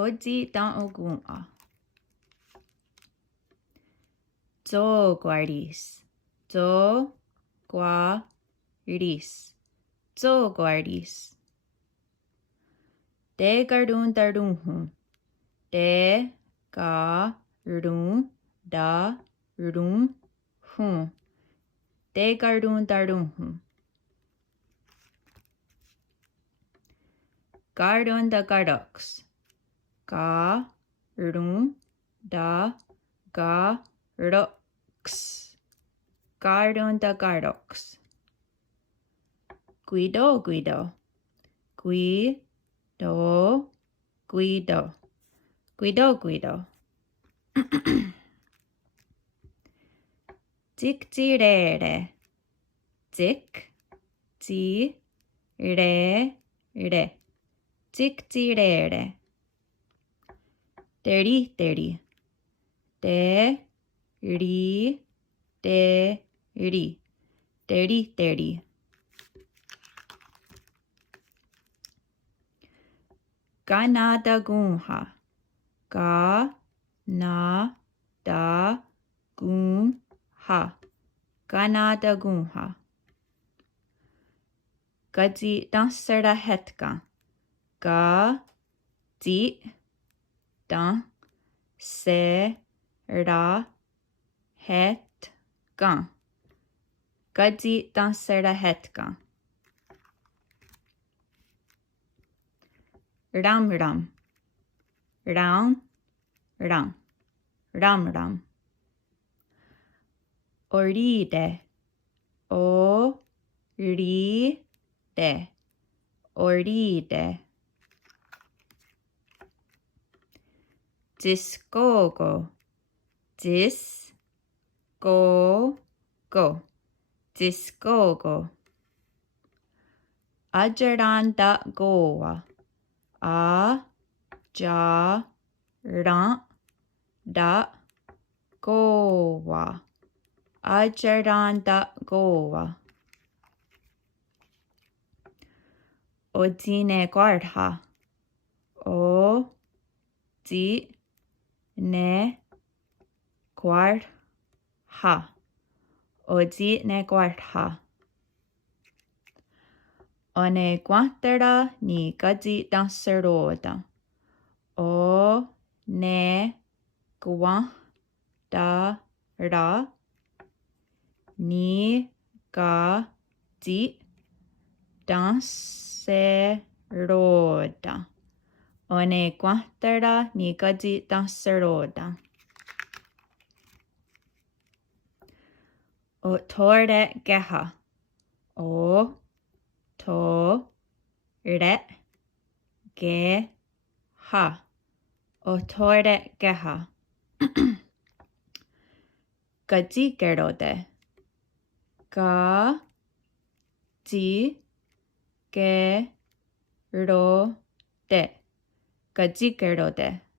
Oggi dans Ogun'a. Zo guardis. Zo guardis. Zo guardis. De gardun dardunhum. De gardun dardunhum. De gardun dardunhum. Gardun da gardox. Gardun da gardox. Gardun da gardox. Guido, Guido. Guido, Guido. Guido, Guido. Zictirere. Zictirere. Zictirere. Deri, deri. Deri, deri. Deri, deri. Kahnawà. Kahnawà. Kahnawà. Gaji dansera hetka. Gaji dansera hetka. Gaji dansera hetka. Ram ram. Ram ram. Ram ram. Oride. Oride. Oride. Discogo. Discogo. Discogo. Ajaranda goa. Ajaranda goa. Ajaranda goa. Odine guardha. Odine guardha. Odine guardha. One guantera ni gaji danseroda. One guantera ni gaji danseroda. One guantera ni gaji danseroda. O tore geha. O tore geha. O tore geha. Gaji gerode. Gaji gerode. Gaji gerode.